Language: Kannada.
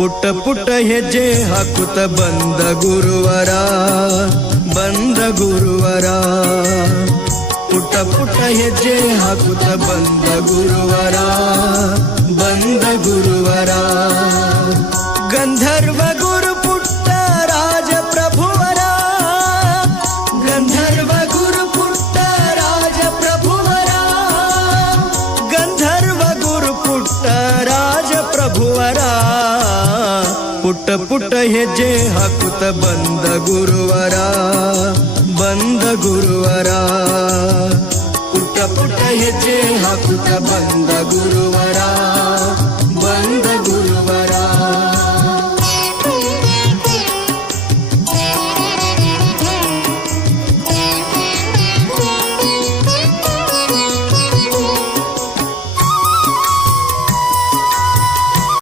ಪುಟ್ಟ ಪುಟ್ಟ ಹೆಜ್ಜೆ ಹಾಕುತ್ತ ಬಂದ ಗುರುವರ, ಬಂದ ಗುರುವರ. ಪುಟ್ಟ ಪುಟ್ಟ ಹೆಜ್ಜೆ ಹಾಕುತ್ತ ಬಂದ ಗುರುವರ, ಬಂದ ಗುರುವರ. ಗಂಧರ್ವ ಗುರು ಪುಟ್ಟ ರಾಜ ಪ್ರಭುವರ, ಗಂಧರ್ವ ಗುರು ಪುಟ್ಟ ರಾಜ ಪ್ರಭುವರ, ಗಂಧರ್ವ ಗುರು ಪುಟ್ಟ ರಾಜ ಪ್ರಭುವರ. ಪುಟ್ಟ ಪುಟ್ಟ ಹೆಜ್ಜೆ ಹಾಕುತ್ತ ಬಂದ ಗುರುವರ, ಬಂದ ಗುರುವರ. ಪುಟ್ಟ ಪುಟ್ಟ ಹೆಜ್ಜೆ ಹಾಕುತ್ತ ಬಂದ ಗುರುವರ.